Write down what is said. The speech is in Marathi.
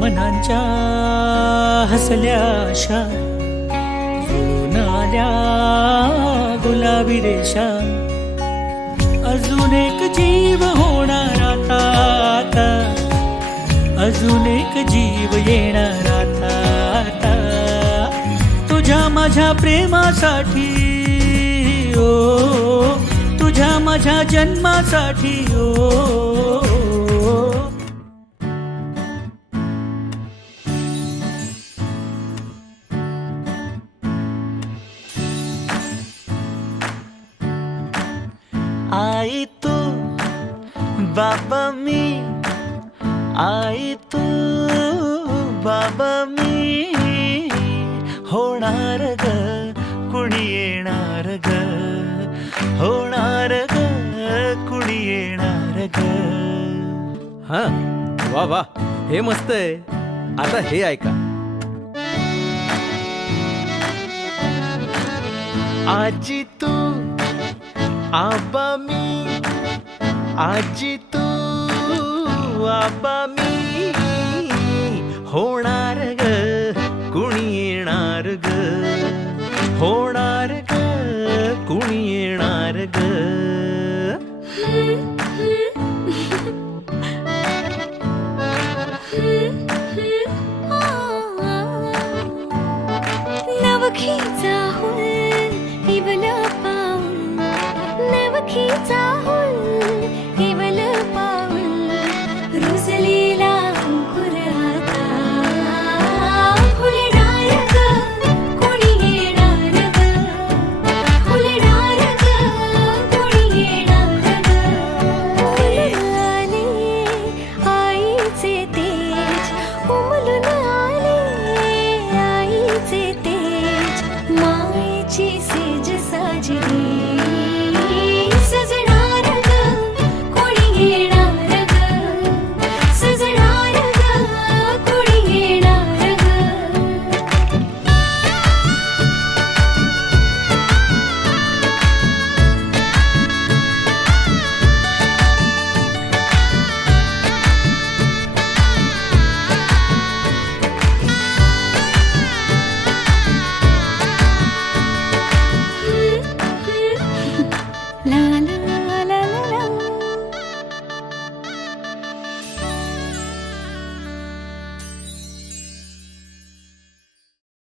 मनांच्या हसल्या आशा जुळून आल्या गुलाबी रेषा अजून एक जीव होणार आता आता अजून एक जीव येणार आता आता तुझ्या माझ्या प्रेमासाठी ओ तुझ्या माझ्या जन्मासाठी ओ आई तू बाबा मी आई तू बाबा मी होणार ग कुणी येणार ग होणार ग कुणी येणार ग. हा वा वा हे मस्त आहे. आता हे ऐका. आजी तू आबा मी आजी तू आबा मी होणार ग कुणी येणार ग होणार ग कुणी येणार ग. नवखीचा हुल इवला पाऊल नवखीचा